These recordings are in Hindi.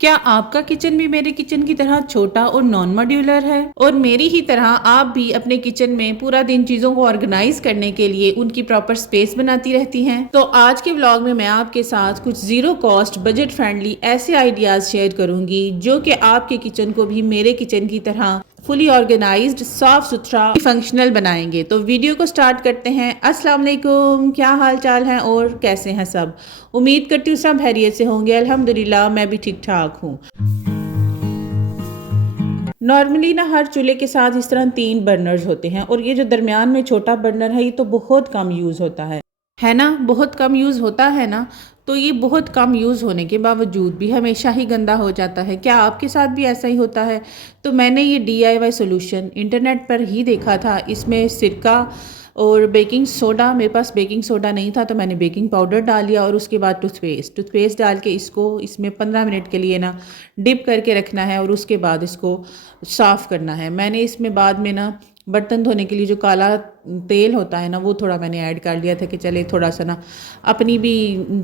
क्या आपका किचन भी मेरे किचन की तरह छोटा और नॉन मॉड्यूलर है और मेरी ही तरह आप भी अपने किचन में पूरा दिन चीज़ों को ऑर्गेनाइज करने के लिए उनकी प्रॉपर स्पेस बनाती रहती हैं? तो आज के व्लॉग में मैं आपके साथ कुछ ज़ीरो कॉस्ट बजट फ्रेंडली ऐसे आइडियाज़ शेयर करूंगी जो कि आपके किचन को भी मेरे किचन की तरह फुली ऑर्गेनाइज्ड, साफ सुथरा, फंक्शनल बनाएंगे। तो वीडियो को स्टार्ट करते हैं। अस्सलाम वालेकुम, क्या हाल चाल है और कैसे हैं सब? उम्मीद करती हूँ सब खैरियत से होंगे। अल्हम्दुलिल्लाह मैं भी ठीक ठाक हूँ। नॉर्मली ना हर चूल्हे के साथ इस तरह 3 बर्नर्स होते हैं और ये जो दरमियान में छोटा बर्नर है ये तो बहुत कम यूज़ होता है ना? बहुत कम यूज़ होता है ना? तो ये बहुत कम यूज़ होने के बावजूद भी हमेशा ही गंदा हो जाता है। क्या आपके साथ भी ऐसा ही होता है? तो मैंने ये DIY सॉल्यूशन इंटरनेट पर ही देखा था। इसमें सिरका और बेकिंग सोडा, मेरे पास बेकिंग सोडा नहीं था तो मैंने बेकिंग पाउडर डाल लिया और उसके बाद टूथपेस्ट डाल के इसको इसमें 15 मिनट के लिए ना डिप करके रखना है और उसके बाद इसको साफ़ करना है। मैंने इसमें बाद में ना बर्तन धोने के लिए जो काला तेल होता है ना वो थोड़ा मैंने ऐड कर लिया था कि चले थोड़ा सा ना अपनी भी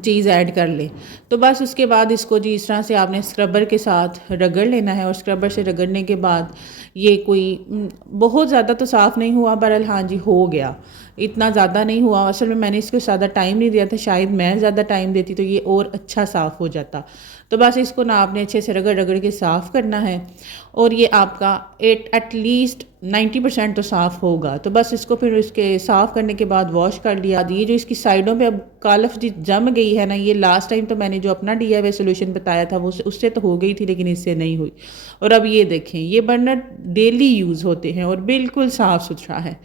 चीज़ ऐड कर ले। तो बस उसके बाद इसको जी इस तरह से आपने स्क्रबर के साथ रगड़ लेना है और स्क्रबर से रगड़ने के बाद ये कोई बहुत ज़्यादा तो साफ़ नहीं हुआ, बहरहाल हाँ जी हो गया। इतना ज़्यादा नहीं हुआ, असल में मैंने इसको ज़्यादा टाइम नहीं दिया था, शायद मैं ज़्यादा टाइम देती तो ये और अच्छा साफ़ हो जाता। तो बस इसको ना आपने अच्छे से रगड़ रगड़ के साफ़ करना है और ये आपका एटलीस्ट 90% तो साफ़ होगा। तो बस इसको फिर इसके साफ़ करने के बाद वॉश कर लिया। ये जो इसकी साइडों पे अब कालफ जी जम गई है ना, ये लास्ट टाइम तो मैंने जो अपना DIY सोल्यूशन बताया था वो उससे तो हो गई थी लेकिन इससे नहीं हुई। और अब ये देखें, ये बर्नर डेली यूज़ होते हैं और बिल्कुल साफ़ सुथरा है।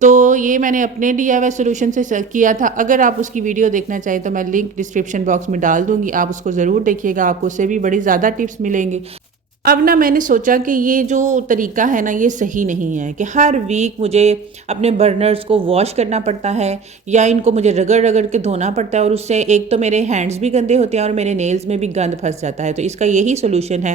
तो ये मैंने अपने DIY सॉल्यूशन से किया था। अगर आप उसकी वीडियो देखना चाहें तो मैं लिंक डिस्क्रिप्शन बॉक्स में डाल दूंगी, आप उसको ज़रूर देखिएगा, आपको उससे भी बड़ी ज़्यादा टिप्स मिलेंगे। अब ना मैंने सोचा कि ये जो तरीका है ना ये सही नहीं है कि हर वीक मुझे अपने बर्नर्स को वॉश करना पड़ता है या इनको मुझे रगड़ रगड़ के धोना पड़ता है और उससे एक तो मेरे हैंड्स भी गंदे होते हैं और मेरे नेल्स में भी गंद फंस जाता है। तो इसका यही सोल्यूशन है,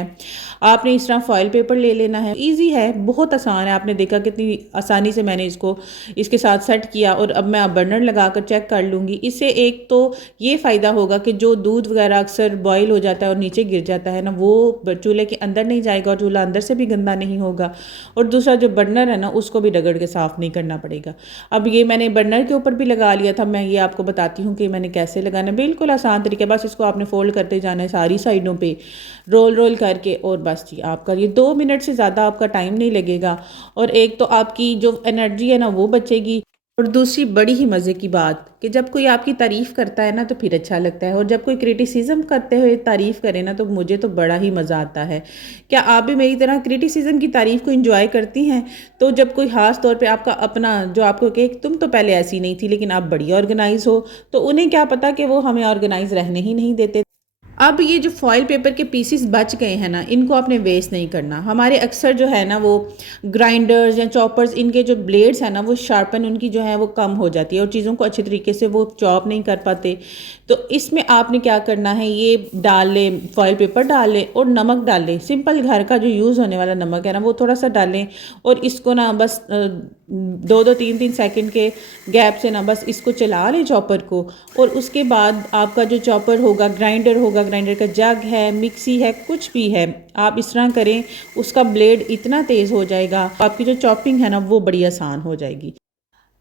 आपने इस तरह फॉइल पेपर ले लेना है। ईजी है, बहुत आसान है। आपने देखा कितनी आसानी से मैंने इसको इसके साथ सेट किया और अब मैं बर्नर लगा कर चेक कर लूँगी। इससे एक तो ये फ़ायदा होगा कि जो दूध वगैरह अक्सर बॉयल हो जाता है और नीचे गिर जाता है ना वो चूल्हे के अंदर नहीं जाएगा और चूल्हा अंदर से भी गंदा नहीं होगा। और दूसरा जो बर्नर है ना उसको भी रगड़ के साफ़ नहीं करना पड़ेगा। अब ये मैंने बर्नर के ऊपर भी लगा लिया था। मैं ये आपको बताती हूँ कि मैंने कैसे लगाना है। बिल्कुल आसान तरीका, बस इसको आपने फोल्ड करते जाना है सारी साइडों पे रोल रोल करके और बस जी आपका ये 2 मिनट से ज़्यादा आपका टाइम नहीं लगेगा। और एक तो आपकी जो एनर्जी है ना वो बचेगी और दूसरी बड़ी ही मज़े की बात कि जब कोई आपकी तारीफ़ करता है ना तो फिर अच्छा लगता है और जब कोई क्रिटिसिज्म करते हुए तारीफ़ करे ना तो मुझे तो बड़ा ही मज़ा आता है। क्या आप भी मेरी तरह क्रिटिसिज्म की तारीफ़ को एंजॉय करती हैं? तो जब कोई ख़ास तौर पे आपका अपना जो आपको कहे तुम तो पहले ऐसी नहीं थी लेकिन आप बड़ी ऑर्गेनाइज़ हो, तो उन्हें क्या पता कि वो हमें ऑर्गेनाइज़ रहने ही नहीं देते। अब ये जो फॉइल पेपर के पीसेस बच गए हैं ना इनको आपने वेस्ट नहीं करना। हमारे अक्सर जो है ना वो ग्राइंडर्स या चॉपर्स, इनके जो ब्लेड्स हैं ना वो शार्पन उनकी जो है वो कम हो जाती है और चीज़ों को अच्छे तरीके से वो चॉप नहीं कर पाते। तो इसमें आपने क्या करना है, ये डाल लें, फॉइल पेपर डाल लें और नमक डाल लें। सिंपल घर का जो यूज़ होने वाला नमक है ना वो थोड़ा सा डालें और इसको ना बस 2-2 3-3 सेकंड के गैप से ना बस इसको चला लें चॉपर को। और उसके बाद आपका जो चॉपर होगा, ग्राइंडर होगा, ग्राइंडर का जग है, मिक्सी है, कुछ भी है, आप इस तरह करें उसका ब्लेड इतना तेज़ हो जाएगा, आपकी जो चॉपिंग है ना वो बड़ी आसान हो जाएगी।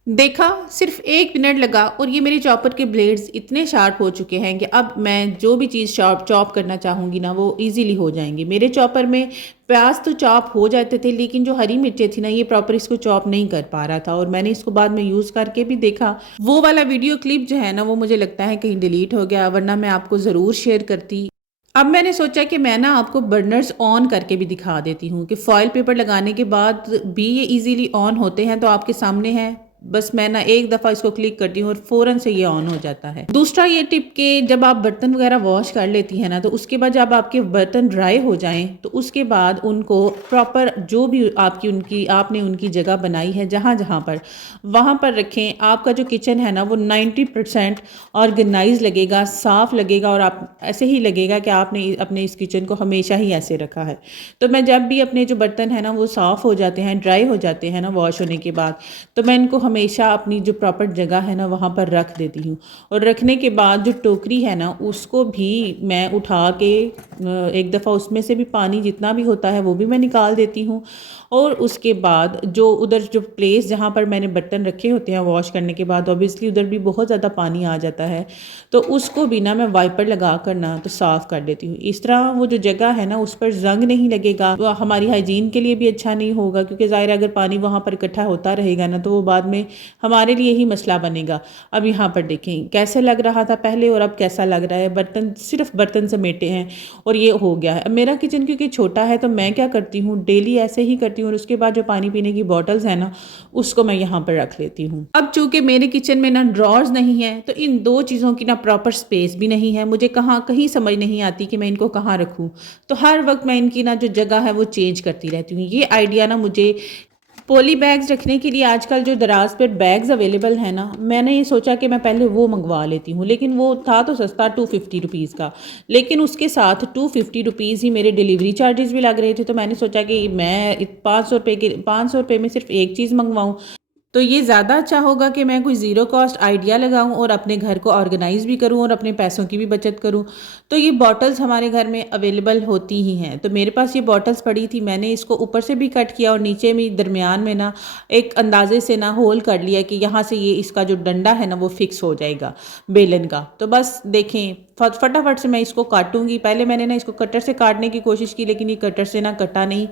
देखा, सिर्फ 1 मिनट लगा और ये मेरे चॉपर के ब्लेड्स इतने शार्प हो चुके हैं कि अब मैं जो भी चीज़ चॉप करना चाहूँगी ना वो इजीली हो जाएंगी। मेरे चॉपर में प्याज तो चॉप हो जाते थे लेकिन जो हरी मिर्चें थी ना ये प्रॉपर इसको चॉप नहीं कर पा रहा था और मैंने इसको बाद में यूज़ करके भी देखा। वो वाला वीडियो क्लिप जो है ना वो मुझे लगता है कहीं डिलीट हो गया, वरना मैं आपको ज़रूर शेयर करती। अब मैंने सोचा कि मैं ना आपको बर्नर्स ऑन करके भी दिखा देती हूँ कि फॉइल पेपर लगाने के बाद भी ये इजीली ऑन होते हैं। तो आपके सामने है, बस मैं ना एक दफ़ा इसको क्लिक करती हूँ और फ़ौरन से ये ऑन हो जाता है। दूसरा ये टिप के जब आप बर्तन वगैरह वॉश कर लेती हैं ना तो उसके बाद जब आपके बर्तन ड्राई हो जाएं तो उसके बाद उनको प्रॉपर जो भी आपने उनकी जगह बनाई है जहाँ जहाँ पर वहाँ पर रखें। आपका जो किचन है ना वो 90% ऑर्गेनाइज लगेगा, साफ़ लगेगा और आप ऐसे ही लगेगा कि आपने अपने इस किचन को हमेशा ही ऐसे रखा है। तो मैं जब भी अपने जो बर्तन है ना वो साफ़ हो जाते हैं, ड्राई हो जाते हैं ना वॉश होने के बाद, तो मैं इनको हमेशा अपनी जो प्रॉपर जगह है ना वहाँ पर रख देती हूँ। और रखने के बाद जो टोकरी है ना उसको भी मैं उठा के एक दफ़ा उसमें से भी पानी जितना भी होता है वो भी मैं निकाल देती हूँ। और उसके बाद जो उधर जो प्लेस जहाँ पर मैंने बर्तन रखे होते हैं वॉश करने के बाद ऑब्वियसली उधर भी बहुत ज़्यादा पानी आ जाता है, तो उसको भी ना मैं वाइपर लगा कर ना तो साफ़ कर देती हूँ। इस तरह वो जो जगह है ना उस पर जंग नहीं लगेगा, वो हमारी हाइजीन के लिए भी अच्छा नहीं होगा, क्योंकि ज़ाहिर है अगर पानी वहाँ पर इकट्ठा होता रहेगा ना तो वो बाद में हमारे लिए ही मसला बनेगा। अब यहाँ पर देखें कैसे लग रहा था पहले और अब कैसा लग रहा है, बर्तन सिर्फ बर्तन समेटे हैं और ये हो गया है। अब मेरा किचन क्योंकि छोटा है तो मैं क्या करती हूँ डेली ऐसे ही करती हूँ, और उसके बाद जो पानी पीने की बॉटल्स है ना उसको मैं यहाँ पर रख लेती हूँ। अब चूंकि मेरे किचन में ना ड्रॉर्स नहीं है तो इन दो चीज़ों की ना प्रॉपर स्पेस भी नहीं है, मुझे कहाँ कहीं समझ नहीं आती कि मैं इनको कहाँ रखूँ, तो हर वक्त मैं इनकी ना जो जगह है वो चेंज करती रहती हूँ। ये आइडिया ना मुझे पॉली बैग्स रखने के लिए आजकल जो दराज पे बैग्स अवेलेबल है ना, मैंने ये सोचा कि मैं पहले वो मंगवा लेती हूँ, लेकिन वो था तो सस्ता 250 रुपीज़ का, लेकिन उसके साथ 250 रुपीज़ ही मेरे डिलीवरी चार्जेस भी लग रहे थे। तो मैंने सोचा कि मैं 500 रुपये में सिर्फ एक चीज़ मंगवाऊँ, तो ये ज़्यादा अच्छा होगा कि मैं कोई ज़ीरो कॉस्ट आइडिया लगाऊं और अपने घर को ऑर्गेनाइज़ भी करूं और अपने पैसों की भी बचत करूं। तो ये बॉटल्स हमारे घर में अवेलेबल होती ही हैं, तो मेरे पास ये बॉटल्स पड़ी थी, मैंने इसको ऊपर से भी कट किया और नीचे में दरमियान में ना एक अंदाजे से ना होल कर लिया कि यहाँ से ये इसका जो डंडा है ना वो फिक्स हो जाएगा बेलन का। तो बस देखें फटाफट से मैं इसको काटूंगी। पहले मैंने ना इसको कटर से काटने की कोशिश की लेकिन ये कटर से ना कटा नहीं,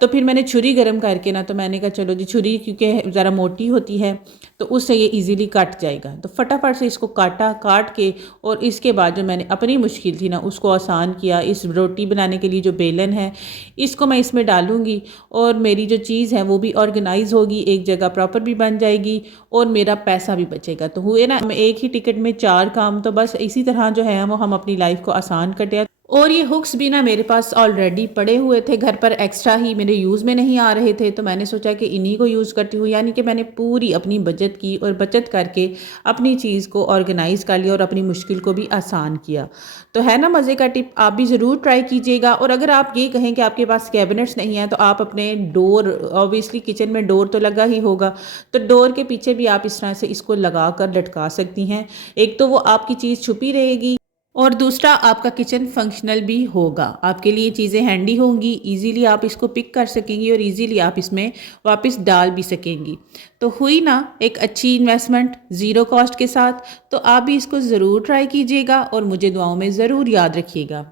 तो फिर मैंने छुरी गर्म करके ना तो मैंने कहा चलो जी छुरी क्योंकि ज़रा मोटी होती है तो उससे ये इजीली कट जाएगा। तो फटाफट से इसको काट के और इसके बाद जो मैंने अपनी मुश्किल थी ना उसको आसान किया। इस रोटी बनाने के लिए जो बेलन है इसको मैं इसमें डालूंगी और मेरी जो चीज़ है वो भी ऑर्गेनाइज होगी, एक जगह प्रॉपर भी बन जाएगी और मेरा पैसा भी बचेगा। तो हुए ना एक ही टिकट में चार काम। तो बस इसी तरह जो है वो हम अपनी लाइफ को आसान कटें। और ये हुक्स भी ना मेरे पास ऑलरेडी पड़े हुए थे घर पर, एक्स्ट्रा ही मेरे यूज़ में नहीं आ रहे थे, तो मैंने सोचा कि इन्हीं को यूज़ करती हूँ। यानी कि मैंने पूरी अपनी बचत की और बचत करके अपनी चीज़ को ऑर्गेनाइज़ कर लिया और अपनी मुश्किल को भी आसान किया। तो है ना मज़े का टिप, आप भी ज़रूर ट्राई कीजिएगा। और अगर आप ये कहें कि आपके पास कैबिनेट्स नहीं है तो आप अपने डोर, ऑब्वियसली किचन में डोर तो लगा ही होगा, तो डोर के पीछे भी आप इस तरह से इसको लगा कर लटका सकती हैं। एक तो वो आपकी चीज़ छुपी रहेगी और दूसरा आपका किचन फंक्शनल भी होगा, आपके लिए चीज़ें हैंडी होंगी, इजीली आप इसको पिक कर सकेंगी और इजीली आप इसमें वापस डाल भी सकेंगी। तो हुई ना एक अच्छी इन्वेस्टमेंट ज़ीरो कॉस्ट के साथ। तो आप भी इसको ज़रूर ट्राई कीजिएगा और मुझे दुआओं में ज़रूर याद रखिएगा।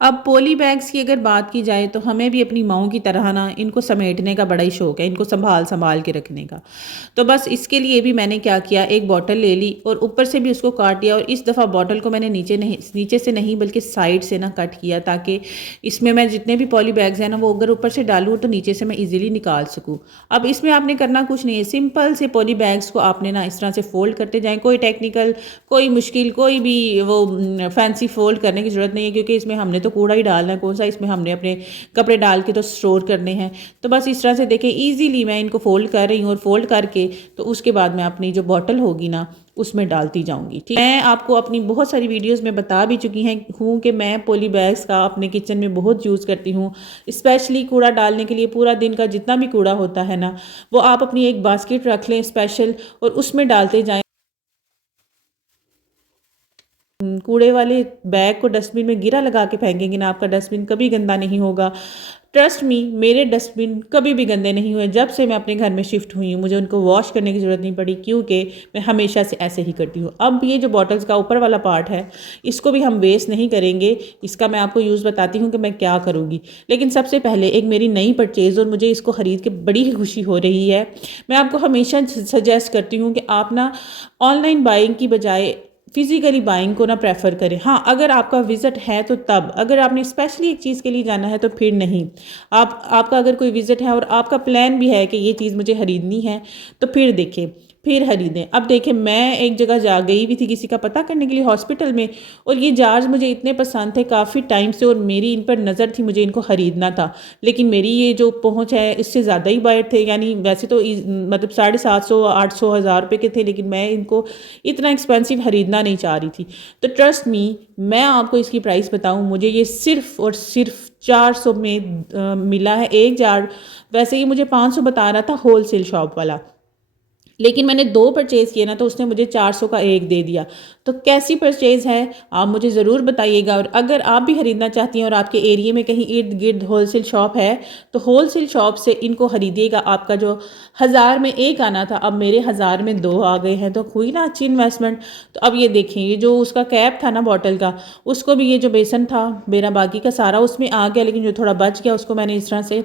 अब पॉली बैग्स की अगर बात की जाए तो हमें भी अपनी माँओं की तरह ना इनको समेटने का बड़ा ही शौक़ है, इनको संभाल संभाल के रखने का। तो बस इसके लिए भी मैंने क्या किया, एक बॉटल ले ली और ऊपर से भी उसको काट दिया, और इस दफ़ा बॉटल को मैंने नीचे से नहीं बल्कि साइड से ना कट किया, ताकि इसमें मैं जितने भी पॉली बैग्स हैं ना वो अगर ऊपर से डालूँ तो नीचे से मैं ईजिली निकाल सकूँ। अब इसमें आपने करना कुछ नहीं है, सिंपल से पॉली बैग्स को आपने ना इस तरह से फ़ोल्ड करते जाएँ। कोई टेक्निकल, कोई मुश्किल, कोई भी वो फैंसी फ़ोल्ड करने की ज़रूरत नहीं है, क्योंकि इसमें हमने तो कूड़ा ही डालना है, कौन सा इसमें हमने अपने कपड़े डाल के तो स्टोर करने हैं। तो बस इस तरह से देखें इजीली मैं इनको फोल्ड कर रही हूँ, और फोल्ड करके तो उसके बाद मैं अपनी जो बॉटल होगी ना उसमें डालती जाऊंगी। ठीक, मैं आपको अपनी बहुत सारी वीडियोस में बता भी चुकी हूँ कि मैं पॉली बैग्स का अपने किचन में बहुत यूज़ करती हूँ, स्पेशली कूड़ा डालने के लिए। पूरा दिन का जितना भी कूड़ा होता है ना वो आप अपनी एक बास्केट रख लें स्पेशल और उसमें डालते जाएं। कूड़े वाले बैग को डस्टबिन में गिरा लगा के फेंकेंगे ना, आपका डस्टबिन कभी गंदा नहीं होगा। ट्रस्ट मी, मेरे डस्टबिन कभी भी गंदे नहीं हुए जब से मैं अपने घर में शिफ्ट हुई हूँ। मुझे उनको वॉश करने की ज़रूरत नहीं पड़ी, क्योंकि मैं हमेशा से ऐसे ही करती हूँ। अब ये जो बॉटल्स का ऊपर वाला पार्ट है इसको भी हम वेस्ट नहीं करेंगे, इसका मैं आपको यूज़ बताती हूँ कि मैं क्या करूँगी। लेकिन सबसे पहले एक मेरी नई परचेज़, और मुझे इसको ख़रीद के बड़ी ही खुशी हो रही है। मैं आपको हमेशा सजेस्ट करती हूँ कि आप ना ऑनलाइन बाइंग की बजाय फिजिकली बाइंग को ना प्रेफर करें। हाँ, अगर आपका विजिट है तो तब, अगर आपने स्पेशली एक चीज़ के लिए जाना है तो फिर नहीं। आपका अगर कोई विजिट है और आपका प्लान भी है कि ये चीज़ मुझे खरीदनी है तो फिर देखें, फिर खरीदें। अब देखें, मैं एक जगह जा गई भी थी किसी का पता करने के लिए हॉस्पिटल में, और ये जार्स मुझे इतने पसंद थे काफ़ी टाइम से, और मेरी इन पर नज़र थी, मुझे इनको ख़रीदना था। लेकिन मेरी ये जो पहुंच है इससे ज़्यादा ही बाहर थे, यानी वैसे तो मतलब 750, 800, 1000 रुपये के थे, लेकिन मैं इनको इतना एक्सपेंसिव ख़रीदना नहीं चाह रही थी। तो ट्रस्ट मी, मैं आपको इसकी प्राइस बताऊँ, मुझे ये सिर्फ़ और सिर्फ 400 में मिला है एक जार। वैसे ये मुझे 500 बता रहा था होलसेल शॉप वाला, लेकिन मैंने 2 परचेज़ किए ना तो उसने मुझे 400 का एक दे दिया। तो कैसी परचेज़ है आप मुझे ज़रूर बताइएगा। और अगर आप भी ख़रीदना चाहती हैं और आपके एरिए में कहीं इर्द गिर्द होलसेल शॉप है तो होलसेल शॉप से इनको ख़रीदिएगा। आपका जो 1000 में एक आना था अब मेरे 1000 में 2 आ गए हैं, तो हुई ना अच्छी इन्वेस्टमेंट। तो अब ये देखें, ये जो उसका कैप था ना बॉटल का, उसको भी, ये जो बेसन था मेरा बाकी का सारा उसमें आ गया, लेकिन जो थोड़ा बच गया उसको मैंने इस तरह से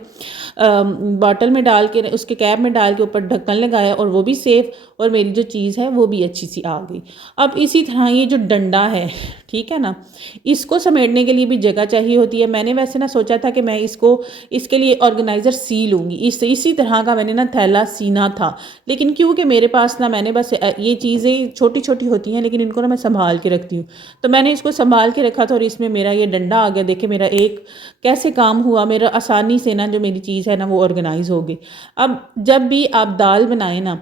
बॉटल में डाल के उसके कैप में डाल के ऊपर ढक्कन लगाया और वो भी सेफ, और मेरी जो चीज़ है वो भी अच्छी सी आ गई। अब इसी तरह ये जो डंडा है, ठीक है ना, इसको समेटने के लिए भी जगह चाहिए होती है। मैंने वैसे ना सोचा था कि मैं इसके लिए ऑर्गेनाइज़र सी लूँगी, इसी तरह का मैंने ना थैला सीना था, लेकिन क्योंकि मेरे पास ना, मैंने बस ये चीज़ें छोटी छोटी होती हैं लेकिन इनको ना मैं संभाल के रखती हूँ, तो मैंने इसको संभाल के रखा था और इसमें मेरा ये डंडा आ गया। देखिए मेरा एक कैसे काम हुआ, मेरा आसानी से ना जो मेरी चीज़ है ना वो ऑर्गेनाइज़ हो गई। अब जब भी आप दाल बनाएं ना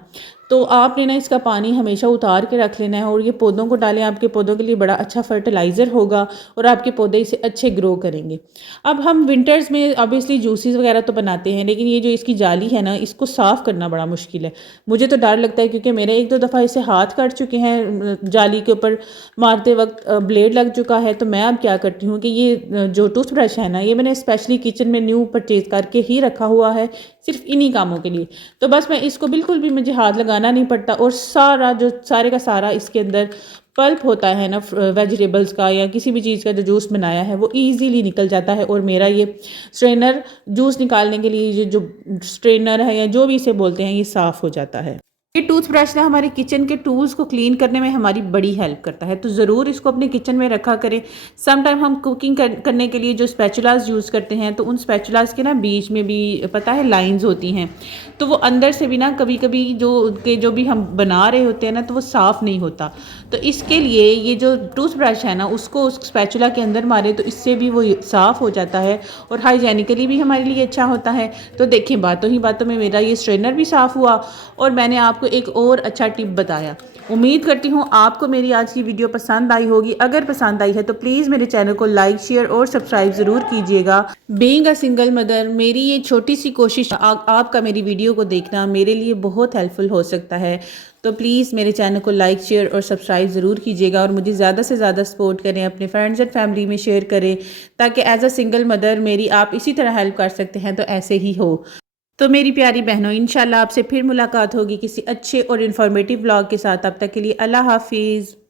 तो आपने ना इसका पानी हमेशा उतार के रख लेना है और ये पौधों को डालें, आपके पौधों के लिए बड़ा अच्छा फर्टिलाइज़र होगा और आपके पौधे इसे अच्छे ग्रो करेंगे। अब हम विंटर्स में ऑब्वियसली जूसेस वगैरह तो बनाते हैं, लेकिन ये जो इसकी जाली है ना इसको साफ़ करना बड़ा मुश्किल है। मुझे तो डर लगता है क्योंकि मेरे 1-2 दफ़ा इसे हाथ कट चुके हैं, जाली के ऊपर मारते वक्त ब्लेड लग चुका है। तो मैं अब क्या करती हूँ कि ये जो टूथब्रश है ना, ये मैंने स्पेशली किचन में न्यू परचेज़ करके ही रखा हुआ है, सिर्फ इन्हीं कामों के लिए। तो बस मैं इसको बिल्कुल भी मुझे हाथ लगाना नहीं पड़ता और सारे का सारा इसके अंदर पल्प होता है ना वेजिटेबल्स का या किसी भी चीज़ का जो जूस बनाया है वो इजीली निकल जाता है। और मेरा ये स्ट्रेनर जूस निकालने के लिए जो स्ट्रेनर है या जो भी इसे बोलते हैं, ये साफ़ हो जाता है। ये टूथब्रश ना हमारे किचन के टूल्स को क्लीन करने में हमारी बड़ी हेल्प करता है, तो ज़रूर इसको अपने किचन में रखा करें। सम टाइम हम कुकिंग करने के लिए जो स्पैचुलास यूज़ करते हैं तो उन स्पैचुलास के ना बीच में भी पता है लाइंस होती हैं, तो वो अंदर से भी ना कभी कभी जो भी हम बना रहे होते हैं ना तो वो साफ़ नहीं होता। तो इसके लिए ये जो टूथब्रश है ना उसको उस स्पैचुला के अंदर मारे तो इससे भी वो साफ़ हो जाता है और हाइजेनिकली भी हमारे लिए अच्छा होता है। तो देखें, बातों ही बातों में मेरा ये स्ट्रेनर भी साफ़ हुआ और मैंने आपको एक और अच्छा टिप बताया। उम्मीद करती हूँ आपको मेरी आज की वीडियो पसंद आई होगी। अगर पसंद आई है तो प्लीज़ मेरे चैनल को लाइक, शेयर और सब्सक्राइब ज़रूर कीजिएगा। बीइंग अ सिंगल मदर, मेरी ये छोटी सी कोशिश आपका मेरी वीडियो को देखना मेरे लिए बहुत हेल्पफुल हो सकता है। तो प्लीज़ मेरे चैनल को लाइक, शेयर और सब्सक्राइब ज़रूर कीजिएगा और मुझे ज़्यादा से ज़्यादा सपोर्ट करें, अपने फ्रेंड्स एंड फैमिली में शेयर करें, ताकि एज अ सिंगल मदर मेरी आप इसी तरह हेल्प कर सकते हैं तो ऐसे ही हो। तो मेरी प्यारी बहनों, इंशाल्लाह आपसे फिर मुलाकात होगी किसी अच्छे और इन्फॉर्मेटिव व्लॉग के साथ। तब तक के लिए अल्लाह हाफिज़।